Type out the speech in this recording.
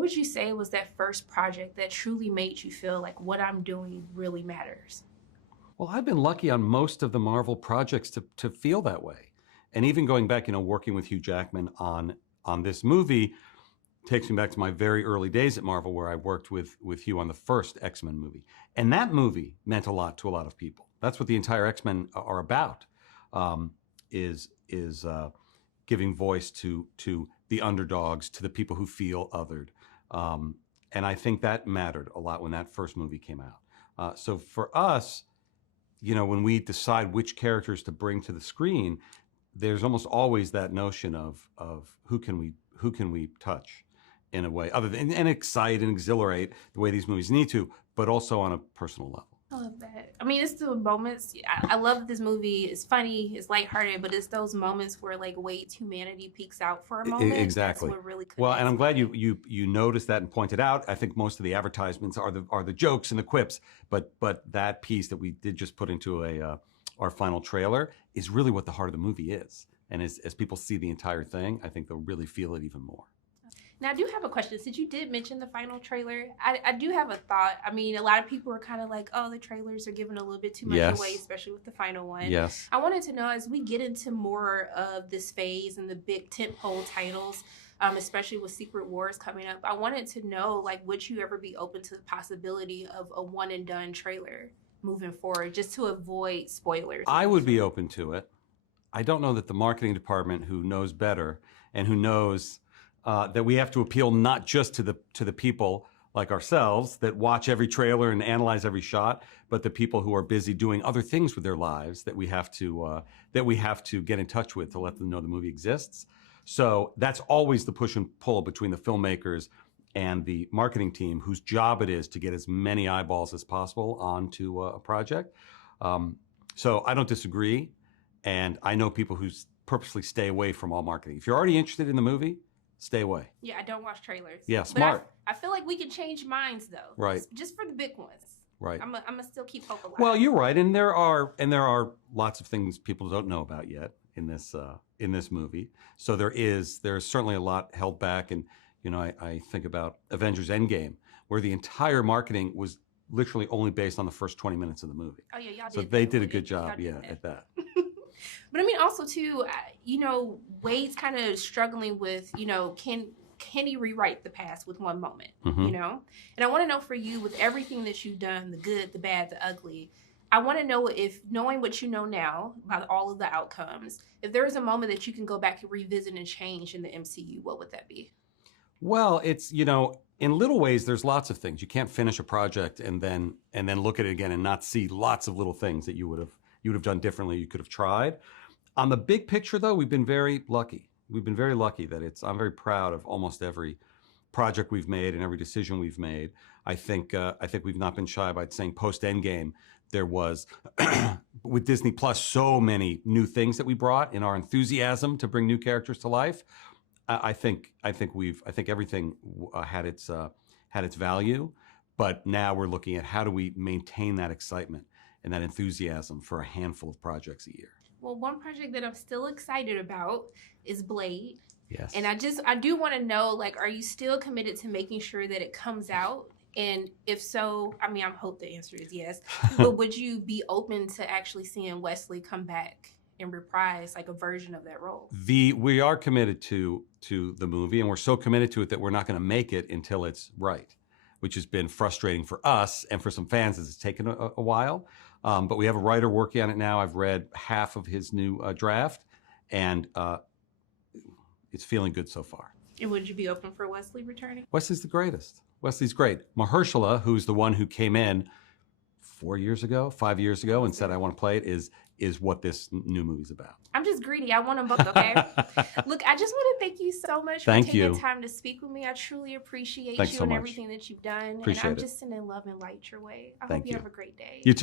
what would you say was that first project that truly made you feel like what I'm doing really matters? Well, I've been lucky on most of the Marvel projects to feel that way. And even going back, working with Hugh Jackman on this movie takes me back to my very early days at Marvel, where I worked with Hugh on the first X-Men movie. And that movie meant a lot to a lot of people. That's what the entire X-Men are about, is giving voice to the underdogs, to the people who feel othered. And I think that mattered a lot when that first movie came out. So for us, when we decide which characters to bring to the screen, there's almost always that notion of who can we touch in a way other than and excite and exhilarate the way these movies need to, but also on a personal level. I love that. I mean, it's the moments. I love that this movie is funny, it's lighthearted, but it's those moments where like Wade's humanity peeks out for a moment. Exactly. That's what really connects. Well, and I'm glad you noticed that and pointed out. I think most of the advertisements are the jokes and the quips, but that piece that we did just put into our final trailer is really what the heart of the movie is. And as people see the entire thing, I think they'll really feel it even more. Now, I do have a question. Since you did mention the final trailer, I do have a thought. I mean, a lot of people are kind of like, oh, the trailers are giving a little bit too much away, especially with the final one. Yes. I wanted to know, as we get into more of this phase and the big tentpole titles, especially with Secret Wars coming up, I wanted to know, like, would you ever be open to the possibility of a one-and-done trailer moving forward, just to avoid spoilers? I would be open to it. I don't know that the marketing department, who knows better and who knows that we have to appeal not just to the people like ourselves that watch every trailer and analyze every shot, but the people who are busy doing other things with their lives that we have to get in touch with to let them know the movie exists. So that's always the push and pull between the filmmakers and the marketing team, whose job it is to get as many eyeballs as possible onto a project. So I don't disagree, and I know people who purposely stay away from all marketing. If you're already interested in the movie, stay away. Yeah, I don't watch trailers. Yeah, smart. I feel like we can change minds though. Right. Just for the big ones. Right. I'm gonna still keep hope alive. Well, you're right, and there are lots of things people don't know about yet in this movie. So there's certainly a lot held back, and I think about Avengers Endgame, where the entire marketing was literally only based on the first 20 minutes of the movie. Oh yeah, y'all did. So they did a good job, at that. But I mean, also too, Wade's kind of struggling with, can he rewrite the past with one moment, Mm-hmm. And I want to know, for you, with everything that you've done, the good, the bad, the ugly, I want to know, if knowing what you know now about all of the outcomes, if there is a moment that you can go back and revisit and change in the MCU, what would that be? Well, it's, in little ways, there's lots of things. You can't finish a project and then look at it again and not see lots of little things that you would have done differently, you could have tried. On the big picture, though, we've been very lucky. We've been very lucky that I'm very proud of almost every project we've made and every decision we've made. I think we've not been shy about saying post-Endgame, there was, with Disney Plus, so many new things that we brought in our enthusiasm to bring new characters to life. I think everything had its value, but now we're looking at how do we maintain that excitement and that enthusiasm for a handful of projects a year. Well, one project that I'm still excited about is Blade. Yes. And I do want to know, like, are you still committed to making sure that it comes out? And if so, I mean, I hope the answer is yes. But would you be open to actually seeing Wesley come back and reprise like a version of that role? We are committed to the movie, and we're so committed to it that we're not going to make it until it's right, which has been frustrating for us and for some fans as it's taken a while. But we have a writer working on it now. I've read half of his new draft, and it's feeling good so far. And would you be open for Wesley returning? Wesley's the greatest. Wesley's great. Mahershala, who's the one who came in 5 years ago, and said, I want to play it, is what this new movie's about. I'm just greedy. I want them both, okay? Look, I just want to thank you so much for taking time to speak with me. I truly appreciate you and everything that you've done. Appreciate and I'm it. just sending love and light your way. I Thank hope you you. have a great day. You too.